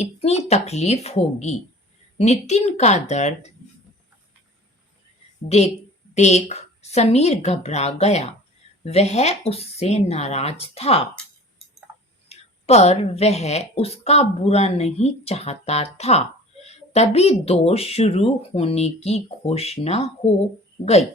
इतनी तकलीफ होगी। नितिन का दर्द देख देख समीर घबरा गया। वह उससे नाराज था, पर वह उसका बुरा नहीं चाहता था। तभी दौड़ शुरू होने की घोषणा हो गई।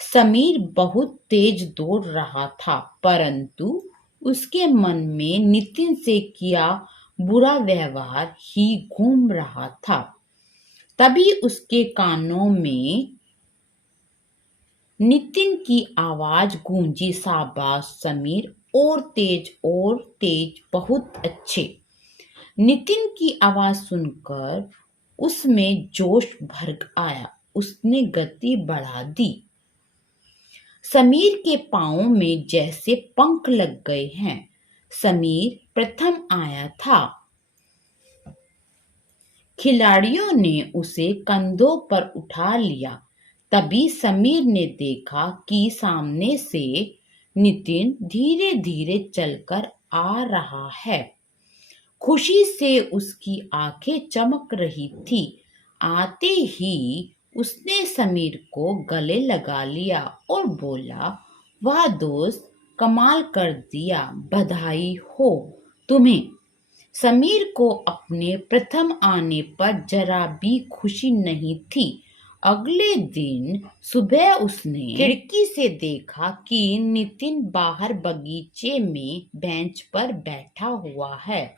समीर बहुत तेज दौड़ रहा था, परंतु उसके मन में नितिन से किया बुरा व्यवहार ही घूम रहा था। तभी उसके कानों में नितिन की आवाज गूंजी, शाबाश समीर, और तेज, बहुत अच्छे। नितिन की आवाज सुनकर उसमें जोश भर आया। उसने गति बढ़ा दी। समीर के पांवों में जैसे पंख लग गए हैं। समीर प्रथम आया था। खिलाड़ियों ने उसे कंधों पर उठा लिया। तभी समीर ने देखा कि सामने से नितिन धीरे धीरे चलकर आ रहा है। खुशी से उसकी आंखें चमक रही थी। आते ही उसने समीर को गले लगा लिया और बोला, वाह दोस्त, कमाल कर दिया, बधाई हो तुम्हें। समीर को अपने प्रथम आने पर जरा भी खुशी नहीं थी। अगले दिन सुबह उसने खिड़की से देखा कि नितिन बाहर बगीचे में बेंच पर बैठा हुआ है।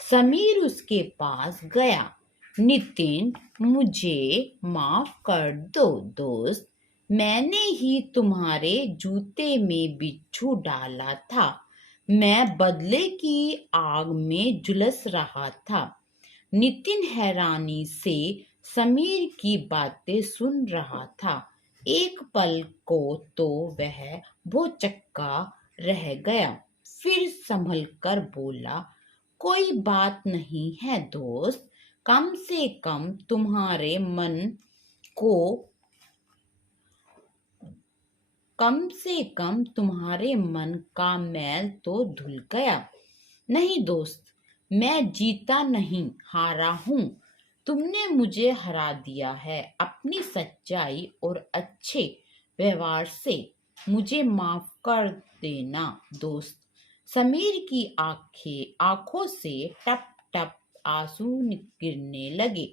समीर उसके पास गया। नितिन, मुझे माफ कर दो दोस्त, मैंने ही तुम्हारे जूते में बिच्छू डाला था। मैं बदले की आग में झुलस रहा था। नितिन हैरानी से समीर की बातें सुन रहा था। एक पल को तो वह भौचक्का रह गया। फिर संभल कर बोला, कोई बात नहीं है दोस्त, कम से कम तुम्हारे मन को कम से कम तुम्हारे मन का मैल तो धुल गया। नहीं दोस्त, मैं जीता नहीं, हारा हूं। तुमने मुझे हरा दिया है। अपनी सच्चाई और अच्छे व्यवहार से मुझे माफ कर देना दोस्त। समीर की आंखों से टप टप आंसू गिरने लगे।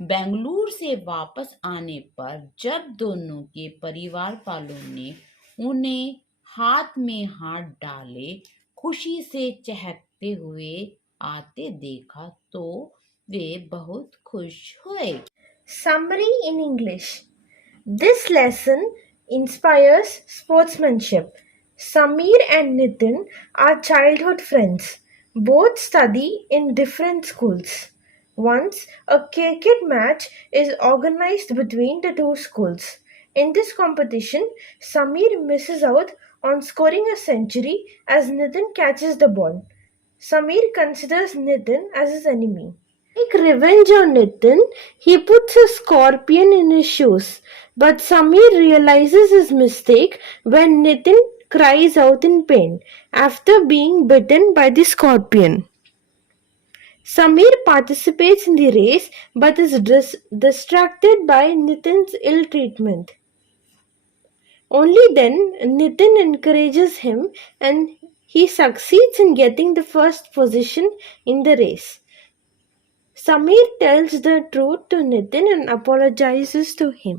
बेंगलुरु से वापस आने पर जब दोनों के परिवार वालों ने उन्हें हाथ में हाथ डाले खुशी से चहकते हुए आते देखा तो वे बहुत खुश हुए। Summary in English. This lesson inspires sportsmanship. Samir and Nitin are childhood friends. Both study in different schools. Once, a cricket match is organized between the two schools. In this competition, Samir misses out on scoring a century as Nitin catches the ball. Samir considers Nitin as his enemy. To take revenge on Nitin, he puts a scorpion in his shoes. But Samir realizes his mistake when Nitin cries out in pain after being bitten by the scorpion. Samir participates in the race but is distracted by Nitin's ill treatment. Only then Nitin encourages him and he succeeds in getting the first position in the race. Samir tells the truth to Nitin and apologizes to him.